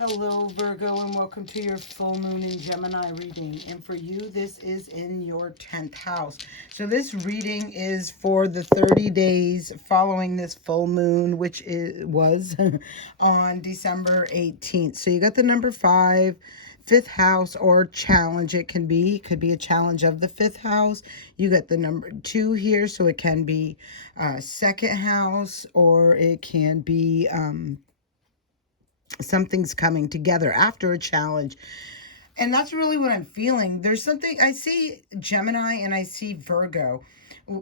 Hello, Virgo, and welcome to your full moon in Gemini reading. And for you, this is in your 10th house. So this reading is for the 30 days following this full moon, which was on December 18th. So you got the number 5, fifth house, or challenge. It can be. It could be a challenge of the fifth house. You got the number 2 here, so it can be second house, or it can be something's coming together after a challenge. And that's really what I'm feeling. There's something, I see Gemini and I see Virgo.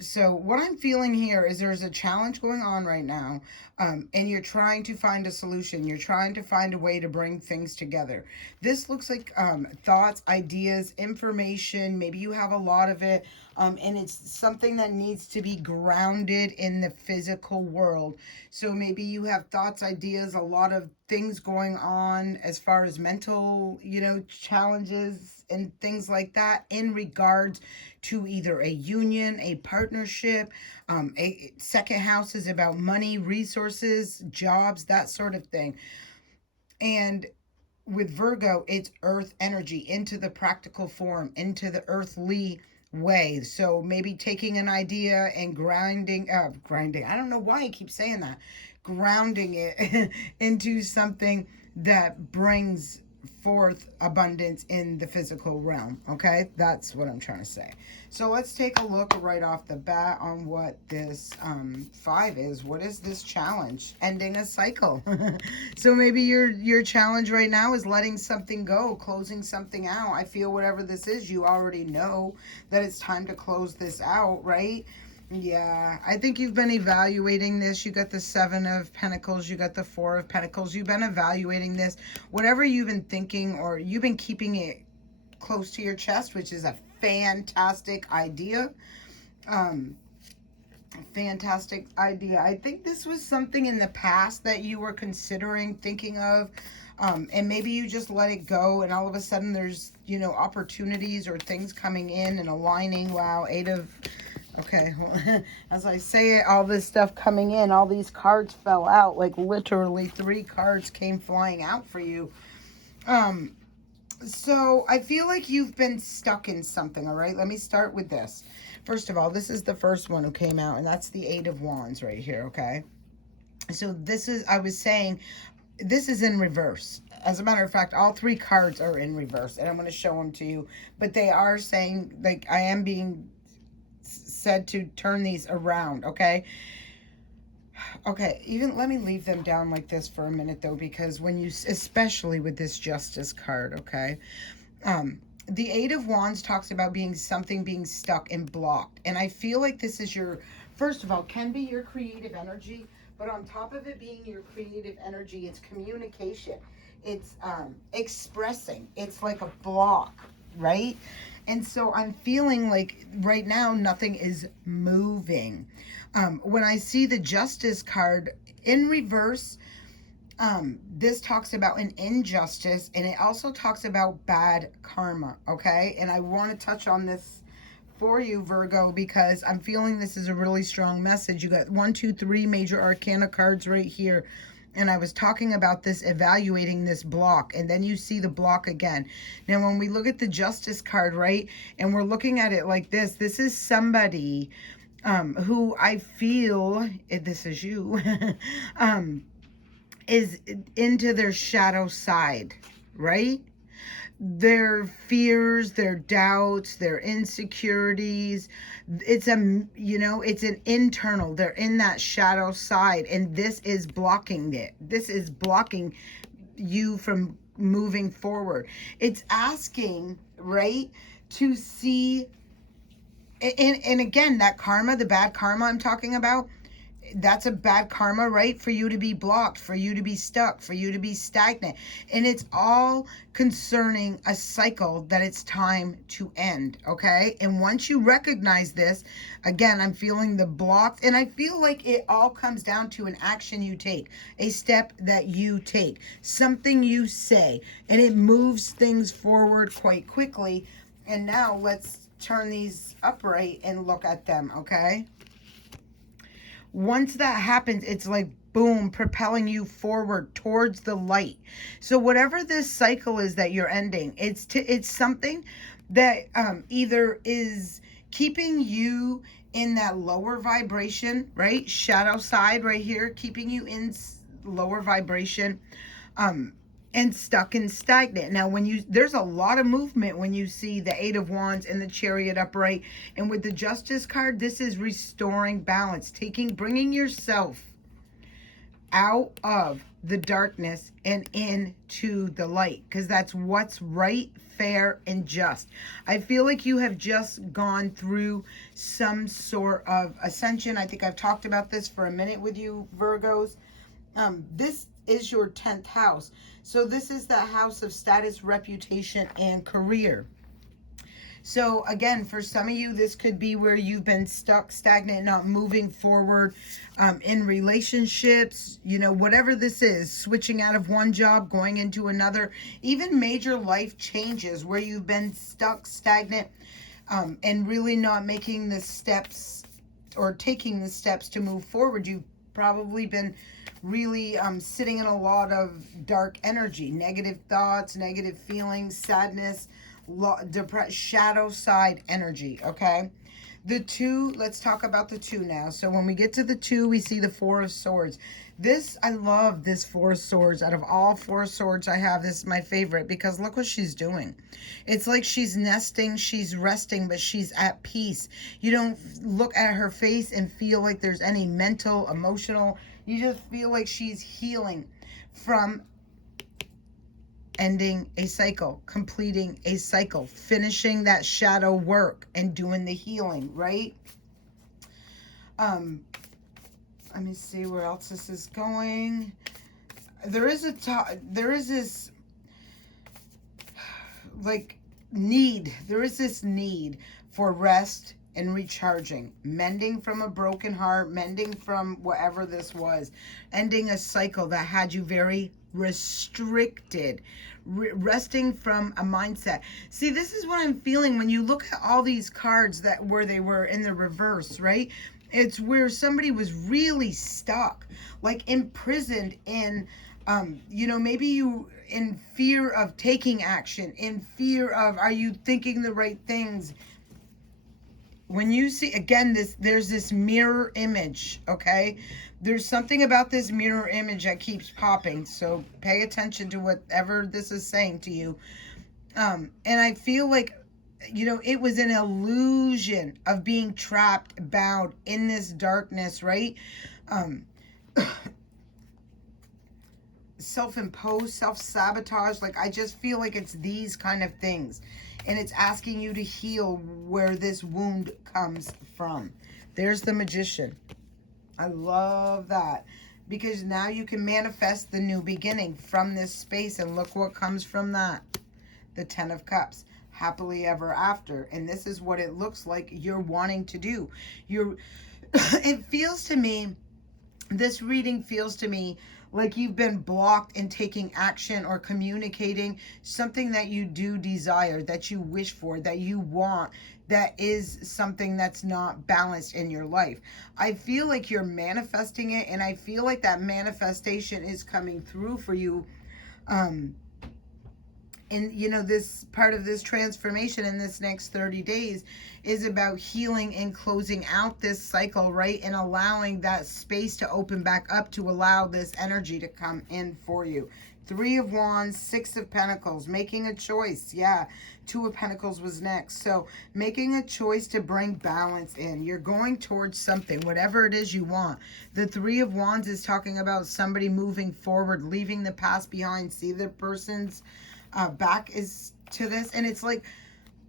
So what I'm feeling here is there's a challenge going on right now, and you're trying to find a solution. You're trying to find a way to bring things together. This looks like thoughts, ideas, information. Maybe you have a lot of it, and it's something that needs to be grounded in the physical world. So maybe you have thoughts, ideas, a lot of things going on as far as mental, challenges and things like that in regards to either a union, a partnership. A second house is about money, resources, jobs, that sort of thing. And with Virgo, it's earth energy into the practical form, into the earthly way. So maybe taking an idea and grinding. I don't know why I keep saying that. Grounding it into something that brings forth abundance in the physical realm. Okay, that's what I'm trying to say. So let's take a look right off the bat on what this 5 is. What is this challenge? Ending a cycle. So maybe your challenge right now is letting something go, closing something out. I feel whatever this is, you already know that it's time to close this out, right? Yeah, I think you've been evaluating this. You got the 7 of Pentacles, you got the 4 of Pentacles. You've been evaluating this. Whatever you've been thinking, or you've been keeping it close to your chest, which is a fantastic idea. Fantastic idea. I think this was something in the past that you were considering, thinking of, and maybe you just let it go, and all of a sudden there's, opportunities or things coming in and aligning. Wow, 8 of... Okay, well, as I say it, all this stuff coming in, all these cards fell out. Like literally 3 cards came flying out for you. So I feel like you've been stuck in something, all right? Let me start with this. First of all, this is the first one who came out, and that's the 8 of Wands right here, okay? So this is, I was saying, this is in reverse. As a matter of fact, all 3 cards are in reverse, and I'm going to show them to you. But they are saying, like, I am being said to turn these around, okay? Okay, even let me leave them down like this for a minute, though, because when you, especially with this Justice card, okay? The 8 of Wands talks about being stuck and blocked. And I feel like this is your, first of all, can be your creative energy, but on top of it being your creative energy, it's communication. It's expressing. It's like a block, right? And so I'm feeling like right now nothing is moving. When I see the Justice card in reverse, this talks about an injustice, and it also talks about bad karma, okay? And I want to touch on this for you, Virgo, because I'm feeling this is a really strong message. You got 1, 2, 3 major arcana cards right here. And I was talking about this, evaluating this block, and then you see the block again. Now, when we look at the Justice card, right, and we're looking at it like this is somebody who I feel, this is you, is into their shadow side, right? Their fears, their doubts, their insecurities. It's it's an internal. They're in that shadow side, and this is blocking it. This is blocking you from moving forward. It's asking, right, to see, and again, that karma, the bad karma I'm talking about, that's a bad karma, right? For you to be blocked, for you to be stuck, for you to be stagnant. And it's all concerning a cycle that it's time to end, okay? And once you recognize this, again, I'm feeling the blocks, and I feel like it all comes down to an action you take, a step that you take, something you say, and it moves things forward quite quickly. And now let's turn these upright and look at them, okay? Once that happens, it's like boom, propelling you forward towards the light. So whatever this cycle is that you're ending, it's something that either is keeping you in that lower vibration, right? Shadow side right here, keeping you in lower vibration, and stuck and stagnant. Now, there's a lot of movement when you see the Eight of Wands and the Chariot upright, and with the Justice card, this is restoring balance, bringing yourself out of the darkness and into the light, because that's what's right, fair, and just. I feel like you have just gone through some sort of ascension. I think I've talked about this for a minute with you, Virgos. This is your 10th house. So this is the house of status, reputation, and career. So again, for some of you, this could be where you've been stuck, stagnant, not moving forward in relationships, you know, whatever this is, switching out of one job, going into another, even major life changes where you've been stuck, stagnant, and really not making the steps or taking the steps to move forward. You've probably been really sitting in a lot of dark energy, negative thoughts, negative feelings, sadness, depressed, shadow side energy. Okay, the two, let's talk about the two now. So when we get to the two, we see the Four of Swords. This, I love this Four of Swords. Out of all Four of Swords I have, this is my favorite, because look what she's doing. It's like she's nesting, she's resting, but she's at peace. You don't look at her face and feel like there's any mental, emotional, you just feel like she's healing from ending a cycle, completing a cycle, finishing that shadow work and doing the healing, right? Let me see where else this is going. There is this like need. There is this need for rest and recharging, mending from a broken heart, mending from whatever this was, ending a cycle that had you very restricted, resting from a mindset. See, this is what I'm feeling when you look at all these cards where they were in the reverse, right? It's where somebody was really stuck, like imprisoned in, you know, maybe you in fear of taking action, in fear of, are you thinking the right things? When you see, again, there's this mirror image, okay? There's something about this mirror image that keeps popping, so pay attention to whatever this is saying to you. And I feel like, you know, it was an illusion of being trapped, bound in this darkness, right? Self-imposed, self-sabotage. Like, I just feel like it's these kind of things. And it's asking you to heal where this wound comes from. There's the Magician. I love that. Because now you can manifest the new beginning from this space. And look what comes from that. The Ten of Cups. Happily ever after. And this is what it looks like you're wanting to do. It feels to me, this reading feels to me like you've been blocked in taking action or communicating something that you do desire, that you wish for, that you want, that is something that's not balanced in your life. I feel like you're manifesting it, and I feel like that manifestation is coming through for you. And, you know, this part of this transformation in this next 30 days is about healing and closing out this cycle, right? And allowing that space to open back up to allow this energy to come in for you. Three of Wands, Six of Pentacles, making a choice. Yeah, Two of Pentacles was next. So making a choice to bring balance in. You're going towards something, whatever it is you want. The Three of Wands is talking about somebody moving forward, leaving the past behind. See the person's back is to this, and it's like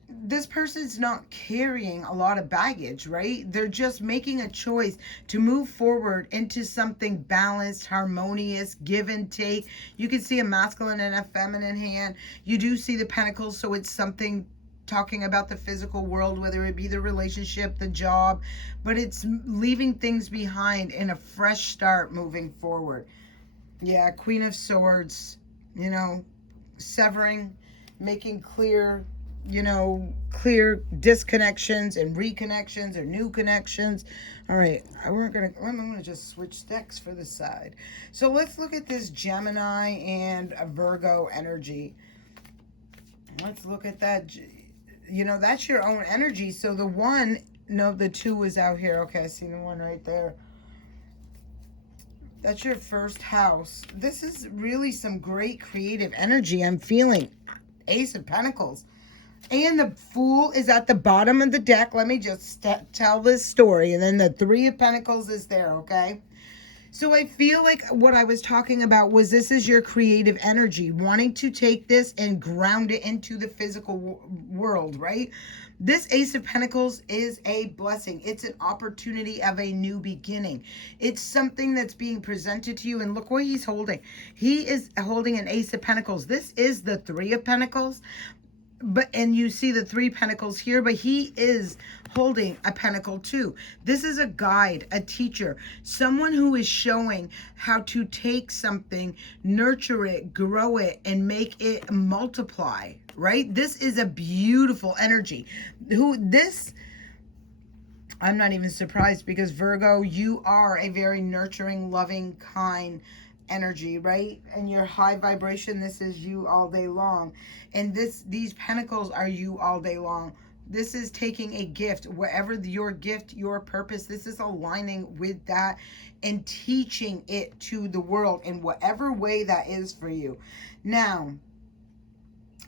this person's not carrying a lot of baggage, right? They're just making a choice to move forward into something balanced, harmonious, give and take. You can see a masculine and a feminine hand. You do see the pentacles, so it's something talking about the physical world, whether it be the relationship, the job, but it's leaving things behind and a fresh start moving forward. Yeah, Queen of Swords, you know, severing, making clear, you know, clear disconnections and reconnections or new connections. All right, I'm gonna just switch decks for the side. So let's look at this Gemini and a Virgo energy. Let's look at that. You know, that's your own energy. So the one, no, the two is out here. Okay, I see the one right there. That's your first house. This is really some great creative energy I'm feeling. Ace of Pentacles. And the Fool is at the bottom of the deck. Let me just tell this story. And then the Three of Pentacles is there, okay? So I feel like what I was talking about was this is your creative energy, wanting to take this and ground it into the physical world, right? This Ace of Pentacles is a blessing. It's an opportunity of a new beginning. It's something that's being presented to you. And look what he's holding. He is holding an Ace of Pentacles. This is the Three of Pentacles. And you see the Three Pentacles here, but he is holding a pentacle too. This is a guide, a teacher, someone who is showing how to take something, nurture it, grow it, and make it multiply, right? This is a beautiful energy. I'm not even surprised, because Virgo, you are a very nurturing, loving, kind energy, right? And your high vibration, this is you all day long. And these pentacles are you all day long. This is taking a gift, whatever your gift, your purpose, this is aligning with that and teaching it to the world in whatever way that is for you. Now,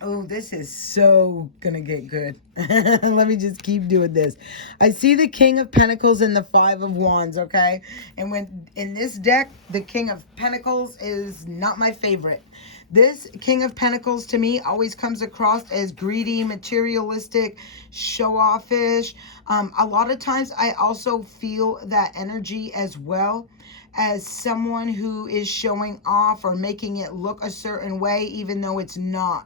oh, this is so gonna get good. Let me just keep doing this. I see the King of Pentacles and the Five of Wands, okay? And when in this deck, the King of Pentacles is not my favorite. This King of Pentacles to me always comes across as greedy, materialistic, show-offish. A lot of times I also feel that energy as well, as someone who is showing off or making it look a certain way even though it's not.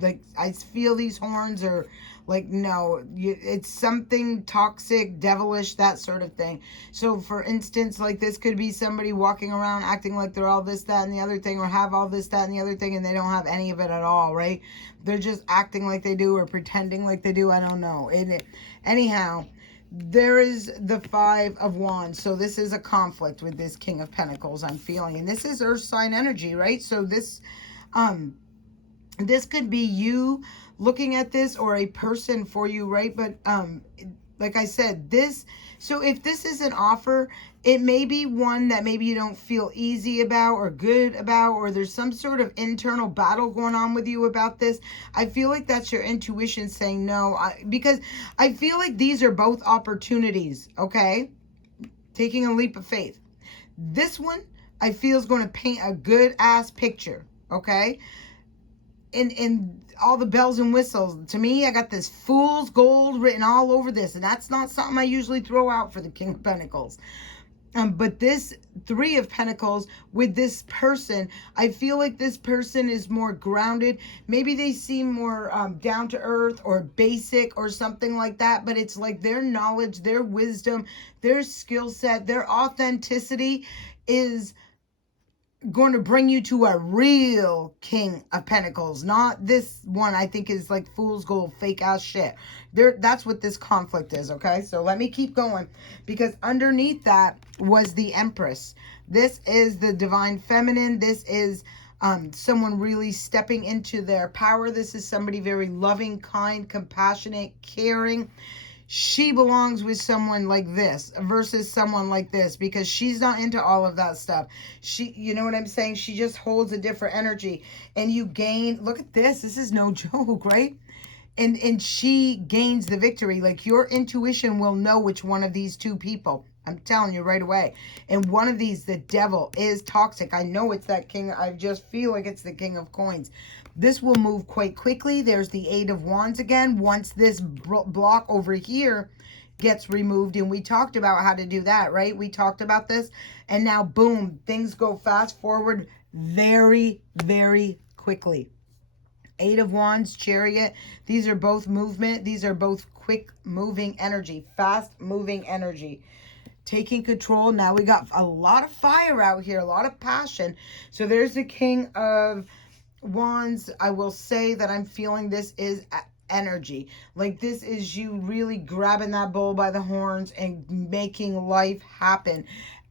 Like, I feel these horns are like, no, it's something toxic, devilish, that sort of thing. So for instance, like, this could be somebody walking around acting like they're all this, that, and the other thing, or have all this, that, and the other thing, and they don't have any of it at all, right? They're just acting like they do or pretending like they do. I don't know. Anyhow, there is the Five of Wands. So this is a conflict with this King of Pentacles I'm feeling. And this is earth sign energy, right? So this could be you looking at this, or a person for you, right? But like I said, so if this is an offer, it may be one that maybe you don't feel easy about or good about, or there's some sort of internal battle going on with you about this. I feel like that's your intuition saying no, because I feel like these are both opportunities, okay? Taking a leap of faith. This one, I feel, is going to paint a good ass picture, okay? And all the bells and whistles. To me, I got this fool's gold written all over this, and that's not something I usually throw out for the King of Pentacles. But this Three of Pentacles with this person, I feel like this person is more grounded. Maybe they seem more down to earth or basic or something like that, but it's like their knowledge, their wisdom, their skill set, their authenticity is going to bring you to a real King of Pentacles. Not this one I think is like fool's gold, fake ass shit. That's what this conflict is, okay? So let me keep going, because underneath that was the Empress. This is the divine feminine. This is someone really stepping into their power. This is somebody very loving, kind, compassionate, caring. She belongs with someone like this versus someone like this, because she's not into all of that stuff. You know what I'm saying? She just holds a different energy, and you gain, look at this. This is no joke, right? And she gains the victory. Like, your intuition will know which one of these two people. I'm telling you right away. And one of these, the devil, is toxic. I know it's that king. I just feel like it's the King of Coins. This will move quite quickly. There's the Eight of Wands again. Once this block over here gets removed, and we talked about how to do that, right? We talked about this, and now boom, things go fast forward very, very quickly. Eight of Wands, Chariot. These are both movement. These are both quick moving energy, fast moving energy. Taking control. Now we got a lot of fire out here, a lot of passion. So there's the King of Wands. I will say that I'm feeling this is energy. Like this is you really grabbing that bull by the horns and making life happen.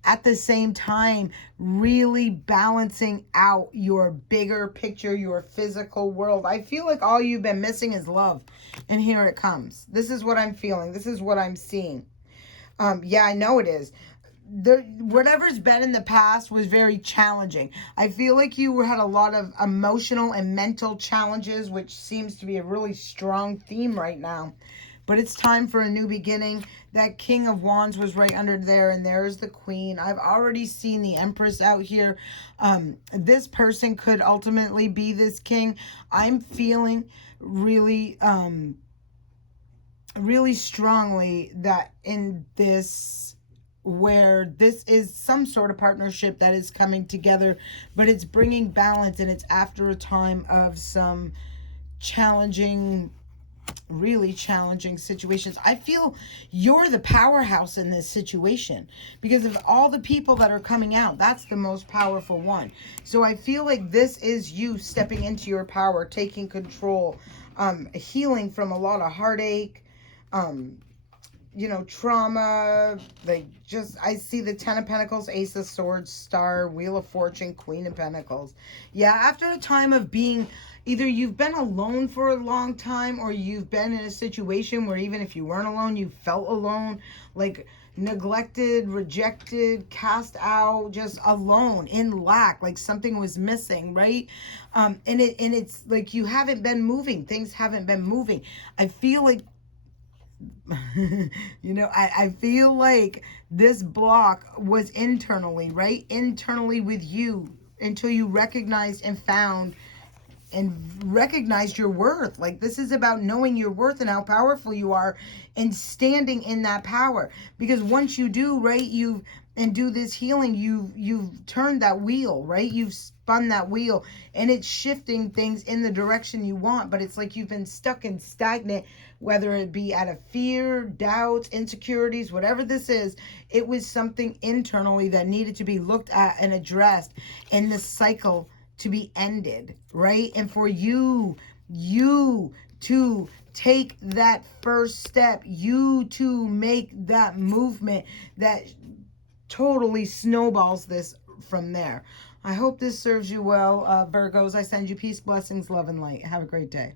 At the same time, really balancing out your bigger picture, your physical world. I feel like all you've been missing is love. And here it comes. This is what I'm feeling. This is what I'm seeing. Yeah, I know it is. Whatever's been in the past was very challenging. I feel like you had a lot of emotional and mental challenges, which seems to be a really strong theme right now. But it's time for a new beginning. That King of Wands was right under there, and there's the Queen. I've already seen the Empress out here. This person could ultimately be this king. I'm feeling really, really strongly that in this, where this is some sort of partnership that is coming together, but it's bringing balance, and it's after a time of some challenging, really challenging situations. I feel you're the powerhouse in this situation because of all the people that are coming out. That's the most powerful one. So I feel like this is you stepping into your power, taking control, healing from a lot of heartache, trauma, like just, I see the 10 of Pentacles, Ace of Swords, Star, Wheel of Fortune, Queen of Pentacles. Yeah, after a time of being, either you've been alone for a long time, or you've been in a situation where even if you weren't alone, you felt alone, like neglected, rejected, cast out, just alone, in lack, like something was missing, right? And it's like you haven't been moving, things haven't been moving. I feel like I feel like this block was internally, right? Internally with you, until you recognized and found and recognized your worth. Like this is about knowing your worth and how powerful you are and standing in that power. Because once you do, right, and do this healing, you've turned that wheel, right? You've spun that wheel, and it's shifting things in the direction you want. But it's like you've been stuck and stagnant, whether it be out of fear, doubts, insecurities, whatever this is. It was something internally that needed to be looked at and addressed in this cycle to be ended, right? And for you to take that first step, you to make that movement that totally snowballs this from there. I hope this serves you well, Virgos. I send you peace, blessings, love, and light. Have a great day.